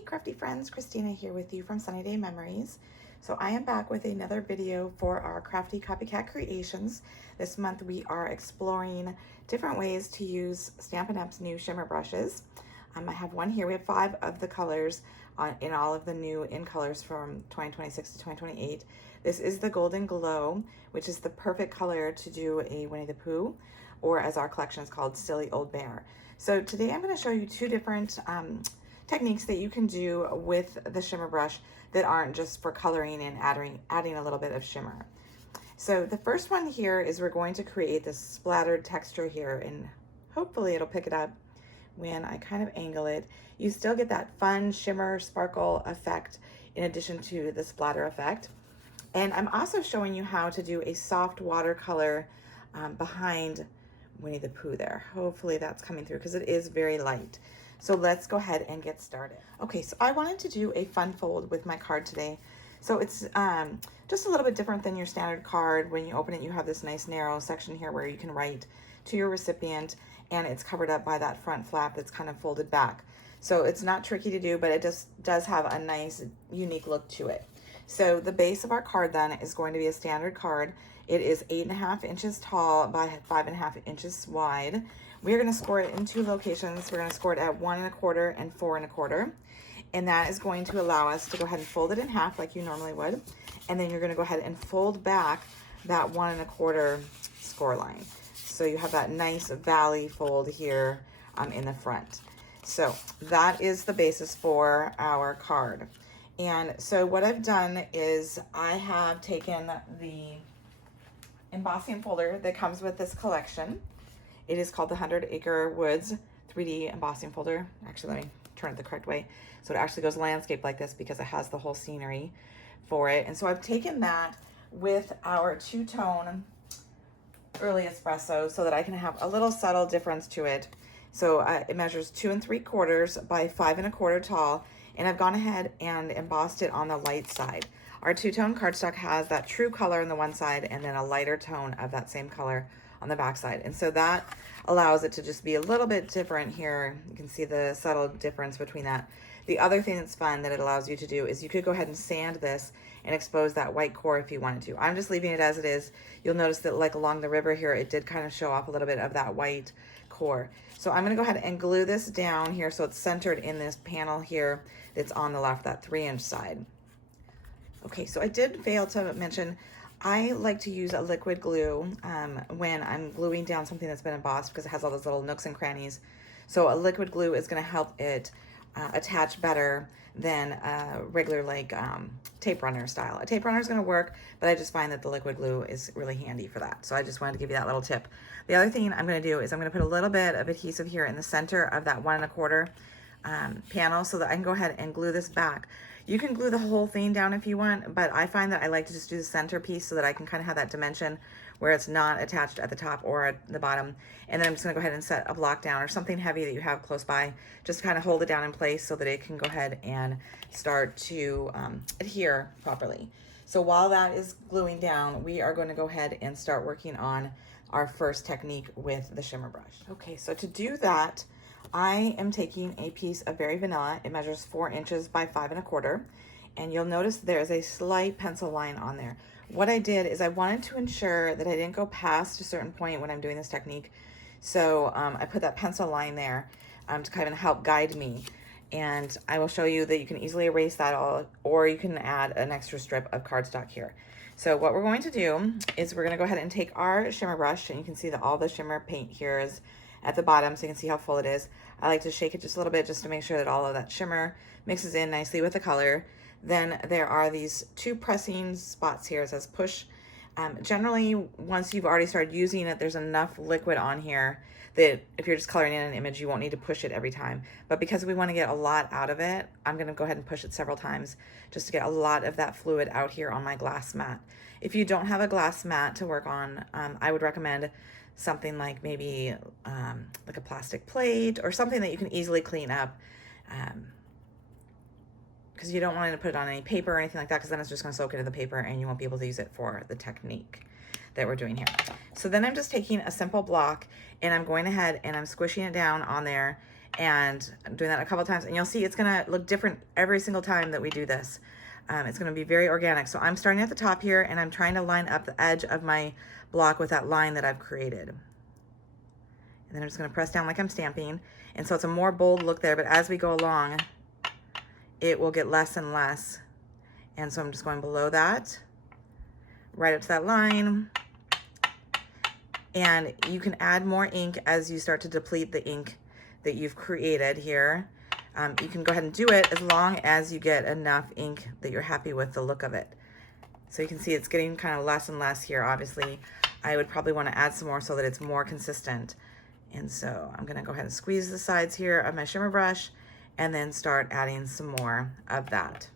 Hey crafty friends, Christina here with you from Sunny Day Memories. So I am back with another video for our Crafty Copycat Creations. This month we are exploring different ways to use Stampin' Up's new shimmer brushes. I have one here. We have 5 of the colors in all of the new in colors from 2026 to 2028. This is the Golden Glow, which is the perfect color to do a Winnie the Pooh, or as our collection is called, Silly Old Bear. So today I'm going to show you 2 different techniques that you can do with the shimmer brush that aren't just for coloring and adding a little bit of shimmer. So the first one here is we're going to create this splattered texture here, and hopefully it'll pick it up when I kind of angle it. You still get that fun shimmer sparkle effect in addition to the splatter effect. And I'm also showing you how to do a soft watercolor behind Winnie the Pooh there. Hopefully that's coming through because it is very light. So let's go ahead and get started. Okay, so I wanted to do a fun fold with my card today. So it's just a little bit different than your standard card. When you open it, you have this nice narrow section here where you can write to your recipient, and it's covered up by that front flap that's kind of folded back. So it's not tricky to do, but it just does have a nice, unique look to it. So the base of our card then is going to be a standard card. It is 8.5 inches tall by 5.5 inches wide. We're going to score it in 2 locations. We're going to score it at 1 1/4 and 4 1/4. And that is going to allow us to go ahead and fold it in half like you normally would. And then you're going to go ahead and fold back that 1 1/4 score line. So you have that nice valley fold here in the front. So that is the basis for our card. And so what I've done is I have taken the embossing folder that comes with this collection. It is called the 100 Acre Woods 3D embossing folder. Actually, let me turn it the correct way. So it actually goes landscape like this because it has the whole scenery for it. And so I've taken that with our 2-tone early espresso so that I can have a little subtle difference to it. So it measures 2 3/4 by 5 1/4 tall. And I've gone ahead and embossed it on the light side. Our 2-tone cardstock has that true color on the one side and then a lighter tone of that same color on the back side. And so that allows it to just be a little bit different here. You can see the subtle difference between that. The other thing that's fun that it allows you to do is you could go ahead and sand this and expose that white core if you wanted to. I'm just leaving it as it is. You'll notice that like along the river here, it did kind of show off a little bit of that white core. So I'm going to go ahead and glue this down here so it's centered in this panel here that's on the left, that 3-inch side. Okay, so I did fail to mention I like to use a liquid glue when I'm gluing down something that's been embossed because it has all those little nooks and crannies. So a liquid glue is going to help it attach better than a regular like tape runner style. A tape runner is going to work, but I just find that the liquid glue is really handy for that. So I just wanted to give you that little tip. The other thing I'm going to do is I'm going to put a little bit of adhesive here in the center of that 1 1/4 panel so that I can go ahead and glue this back. You can glue the whole thing down if you want, but I find that I like to just do the center piece so that I can kind of have that dimension where it's not attached at the top or at the bottom. And then I'm just going to go ahead and set a block down or something heavy that you have close by, just to kind of hold it down in place so that it can go ahead and start to adhere properly. So while that is gluing down, we are going to go ahead and start working on our first technique with the shimmer brush. Okay, so to do that, I am taking a piece of Berry Vanilla. It measures 4 inches by 5 1/4, and you'll notice there's a slight pencil line on there. What I did is I wanted to ensure that I didn't go past a certain point when I'm doing this technique, so I put that pencil line there to kind of help guide me. And I will show you that you can easily erase that all, or you can add an extra strip of cardstock here. So what we're going to do is we're going to go ahead and take our shimmer brush, and you can see that all the shimmer paint here is at the bottom, so you can see how full it is. I like to shake it just a little bit just to make sure that all of that shimmer mixes in nicely with the color. Then there are these 2 pressing spots here. It says push. Generally, once you've already started using it, there's enough liquid on here that if you're just coloring in an image, you won't need to push it every time. But because we want to get a lot out of it, I'm going to go ahead and push it several times just to get a lot of that fluid out here on my glass mat. If you don't have a glass mat to work on, I would recommend something like maybe like a plastic plate or something that you can easily clean up, because you don't want to put it on any paper or anything like that, because then it's just going to soak into the paper and you won't be able to use it for the technique that we're doing here. So then I'm just taking a simple block and I'm going ahead and I'm squishing it down on there And I'm doing that a couple times, and you'll see it's gonna look different every single time that we do this. It's gonna be very organic. So I'm starting at the top here, and I'm trying to line up the edge of my block with that line that I've created. And then I'm just gonna press down like I'm stamping. And so it's a more bold look there, but as we go along, it will get less and less. And so I'm just going below that, right up to that line. And you can add more ink as you start to deplete the ink that you've created here. You can go ahead and do it as long as you get enough ink that you're happy with the look of it. So you can see it's getting kind of less and less here. Obviously, I would probably want to add some more so that it's more consistent. And so I'm gonna go ahead and squeeze the sides here of my shimmer brush and then start adding some more of that.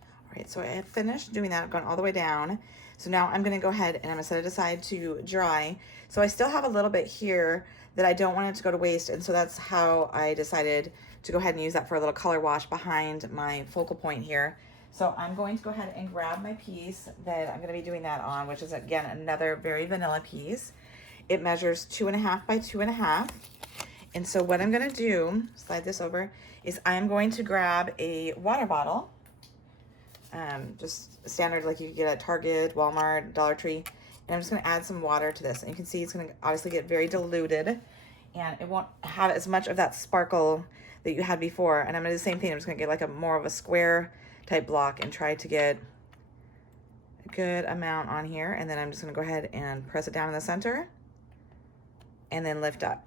All right, so I have finished doing that. I've gone all the way down. So now I'm gonna go ahead and I'm gonna set it aside to dry. So I still have a little bit here that I don't want it to go to waste, and so that's how I decided to go ahead and use that for a little color wash behind my focal point here. So I'm going to go ahead and grab my piece that I'm gonna be doing that on, which is again, another very vanilla piece. It measures 2.5 by 2.5. And so what I'm gonna do, slide this over, is I'm going to grab a water bottle, just standard like you could get at Target, Walmart, Dollar Tree. And I'm just gonna add some water to this. And you can see it's gonna obviously get very diluted, and it won't have as much of that sparkle that you had before. And I'm gonna do the same thing. I'm just gonna get like a more of a square type block and try to get a good amount on here. And then I'm just gonna go ahead and press it down in the center and then lift up.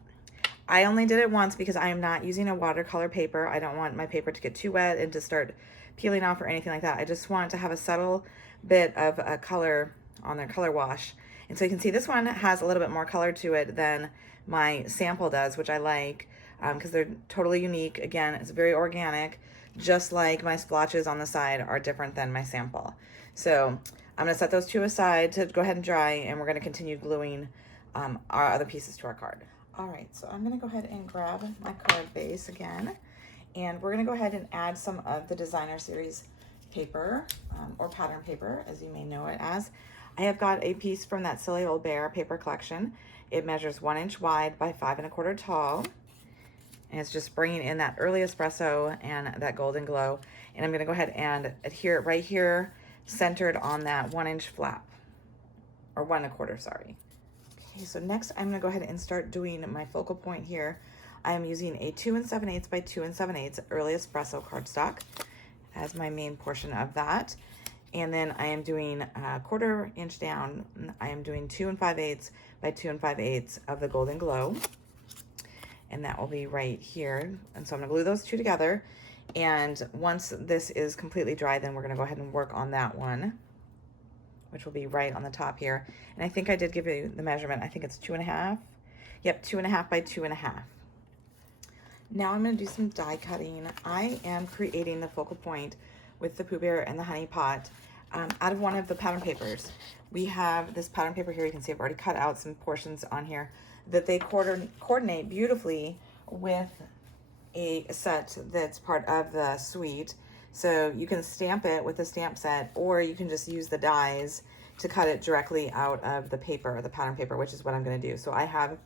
I only did it once because I am not using a watercolor paper. I don't want my paper to get too wet and to start peeling off or anything like that. I just want to have a subtle bit of a color on their color wash. And so you can see this one has a little bit more color to it than my sample does, which I like because they're totally unique. Again, it's very organic, just like my splotches on the side are different than my sample. So I'm gonna set those two aside to go ahead and dry, and we're gonna continue gluing our other pieces to our card. All right, so I'm gonna go ahead and grab my card base again, and we're gonna go ahead and add some of the designer series paper or pattern paper, as you may know it as. I have got a piece from that Silly Old Bear paper collection. It measures 1 inch wide by 5 1/4 tall. And it's just bringing in that early espresso and that golden glow. And I'm gonna go ahead and adhere it right here, centered on that 1 inch flap, or 1 1/4, sorry. Okay, so next I'm gonna go ahead and start doing my focal point here. I am using a 2 7/8 by 2 7/8 early espresso cardstock as my main portion of that. And then I am doing a 1/4 inch down. I am doing 2 5/8 by 2 5/8 of the Golden Glow. And that will be right here. And so I'm gonna glue those two together. And once this is completely dry, then we're gonna go ahead and work on that one, which will be right on the top here. And I think I did give you the measurement. I think it's 2.5. Yep, 2.5 by 2.5. Now I'm gonna do some die cutting. I am creating the focal point with the Pooh Bear and the honey pot out of one of the pattern papers. We have this pattern paper here. You can see I've already cut out some portions on here that they coordinate beautifully with a set that's part of the suite. So you can stamp it with a stamp set, or you can just use the dies to cut it directly out of the paper, the pattern paper, which is what I'm gonna do. So I have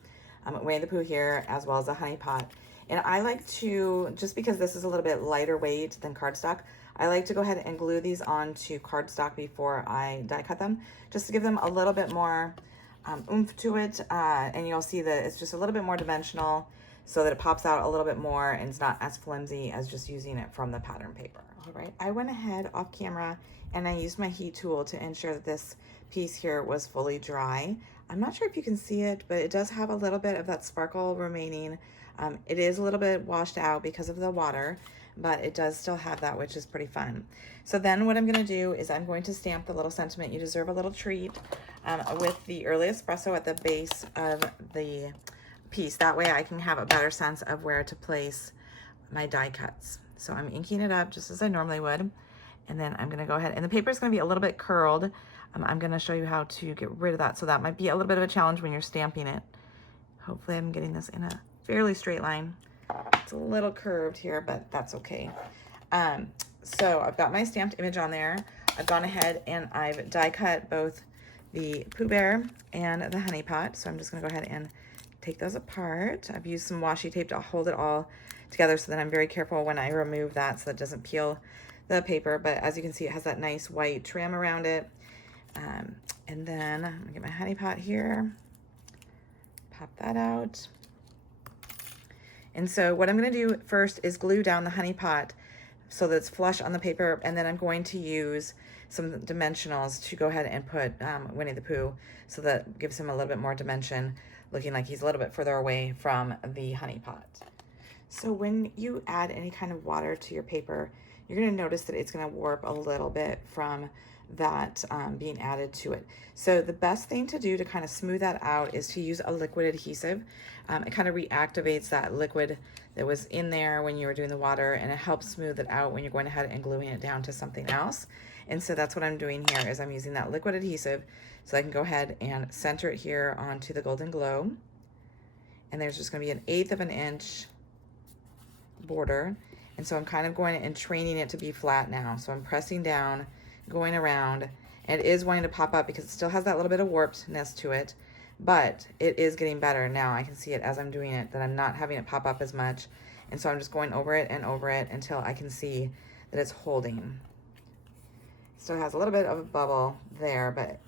Winnie the Pooh here, as well as a honey pot. And I like to, just because this is a little bit lighter weight than cardstock, I like to go ahead and glue these onto cardstock before I die cut them, just to give them a little bit more oomph to it. And you'll see that it's just a little bit more dimensional so that it pops out a little bit more and it's not as flimsy as just using it from the pattern paper. All right, I went ahead off camera and I used my heat tool to ensure that this piece here was fully dry. I'm not sure if you can see it, but it does have a little bit of that sparkle remaining. It is a little bit washed out because of the water, but it does still have that, which is pretty fun. So then what I'm gonna do is I'm going to stamp the little sentiment, "You deserve a little treat," with the early espresso at the base of the piece. That way I can have a better sense of where to place my die cuts. So I'm inking it up just as I normally would. And then I'm gonna go ahead, and the paper is gonna be a little bit curled. I'm gonna show you how to get rid of that. So that might be a little bit of a challenge when you're stamping it. Hopefully I'm getting this in a fairly straight line. It's a little curved here, but that's okay. So I've got my stamped image on there. I've gone ahead and I've die cut both the Pooh Bear and the honey pot. So I'm just gonna go ahead and take those apart. I've used some washi tape to hold it all together so that I'm very careful when I remove that so that it doesn't peel the paper. But as you can see, it has that nice white trim around it. And then I'm gonna get my honey pot here, pop that out. And so what I'm gonna do first is glue down the honey pot so that it's flush on the paper, and then I'm going to use some dimensionals to go ahead and put Winnie the Pooh, so that gives him a little bit more dimension, looking like he's a little bit further away from the honey pot. So when you add any kind of water to your paper, you're gonna notice that it's gonna warp a little bit from that being added to it. So the best thing to do to kind of smooth that out is to use a liquid adhesive. It kind of reactivates that liquid that was in there when you were doing the water, and it helps smooth it out when you're going ahead and gluing it down to something else. And so that's what I'm doing here, is I'm using that liquid adhesive so I can go ahead and center it here onto the Golden Glow. And there's just gonna be 1/8 of an inch border. And so I'm kind of going and training it to be flat now. So I'm pressing down, going around, and it is wanting to pop up because it still has that little bit of warpedness to it, but it is getting better now. I can see it as I'm doing it, that I'm not having it pop up as much. And so I'm just going over it and over it until I can see that it's holding. Still has a little bit of a bubble there, but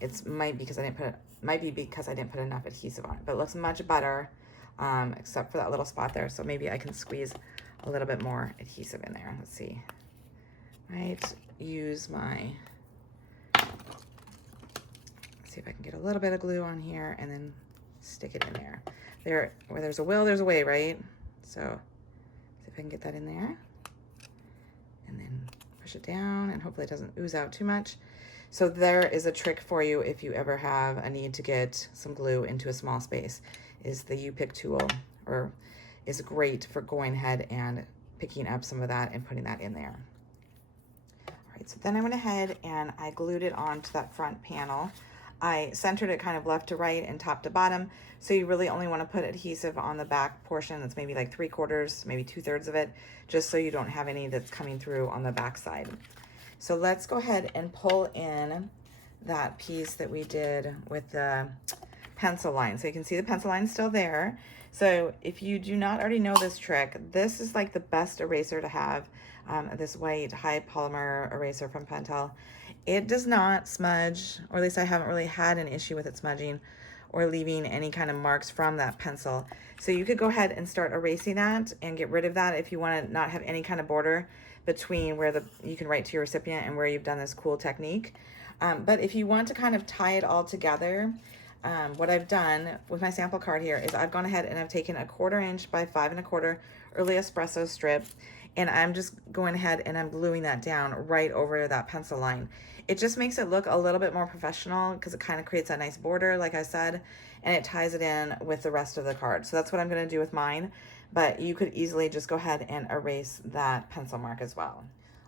it might be because I didn't put enough adhesive on it, but it looks much better, except for that little spot there. So maybe I can squeeze a little bit more adhesive in there. Let's see. Might use my, see if I can get a little bit of glue on here and then stick it in there. There, where there's a will, there's a way, right? So see if I can get that in there, and then push it down, and hopefully it doesn't ooze out too much. So there is a trick for you if you ever have a need to get some glue into a small space, is the U-Pick tool, or is great for going ahead and picking up some of that and putting that in there. All right, so then I went ahead and I glued it onto that front panel. I centered it kind of left to right and top to bottom. So you really only want to put adhesive on the back portion. That's maybe like 3/4, maybe 2/3 of it, just so you don't have any that's coming through on the back side. So let's go ahead and pull in that piece that we did with the pencil line. So you can see the pencil line still there. So if you do not already know this trick, this is like the best eraser to have, this white high polymer eraser from Pentel. It does not smudge, or at least I haven't really had an issue with it smudging or leaving any kind of marks from that pencil. So you could go ahead and start erasing that and get rid of that if you want to not have any kind of border between where you can write to your recipient and where you've done this cool technique. But if you want to kind of tie it all together, what I've done with my sample card here is I've gone ahead and I've taken a 1/4 inch by 5 1/4 early espresso strip, and I'm just going ahead and I'm gluing that down right over that pencil line. It just makes it look a little bit more professional because it kind of creates a nice border, like I said, and it ties it in with the rest of the card. So that's what I'm going to do with mine, but you could easily just go ahead and erase that pencil mark as well.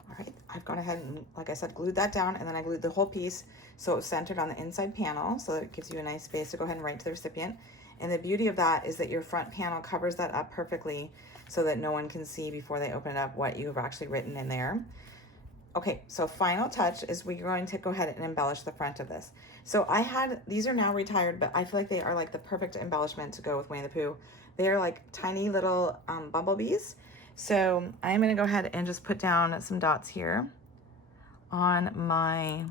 All right, I've gone ahead and, like I said, glued that down, and then I glued the whole piece so it was centered on the inside panel, so that it gives you a nice space to go ahead and write to the recipient. And the beauty of that is that your front panel covers that up perfectly so that no one can see before they open it up what you've actually written in there. Okay, so final touch is we're going to go ahead and embellish the front of this. So these are now retired, but I feel like they are like the perfect embellishment to go with Winnie the Pooh. They are like tiny little bumblebees. So I'm gonna go ahead and just put down some dots here on my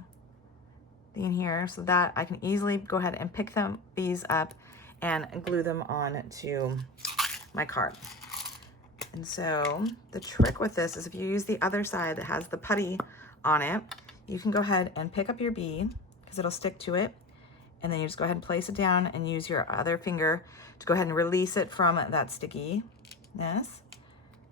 thing here so that I can easily go ahead and pick these up and glue them on to my card. And so the trick with this is if you use the other side that has the putty on it, you can go ahead and pick up your bee because it'll stick to it. And then you just go ahead and place it down and use your other finger to go ahead and release it from that stickiness.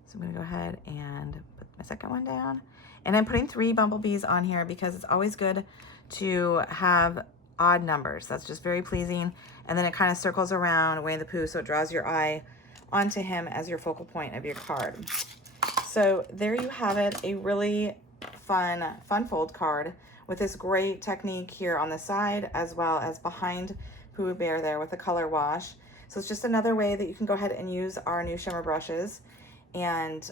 So I'm gonna go ahead and put my second one down. And I'm putting 3 bumblebees on here because it's always good to have odd numbers. That's just very pleasing. And then it kind of circles around Winnie the Pooh so it draws your eye onto him as your focal point of your card. So there you have it, a really fun fold card with this great technique here on the side as well as behind Pooh Bear there with the color wash. So it's just another way that you can go ahead and use our new shimmer brushes and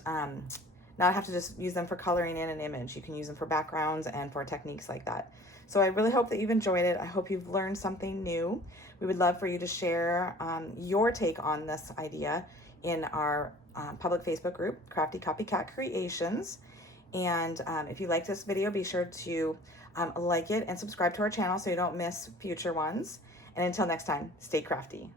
not have to just use them for coloring in an image. You can use them for backgrounds and for techniques like that. So I really hope that you've enjoyed it. I hope you've learned something new. We would love for you to share your take on this idea in our public Facebook group, Crafty Copycat Creations. And if you like this video, be sure to like it and subscribe to our channel so you don't miss future ones. And until next time, stay crafty.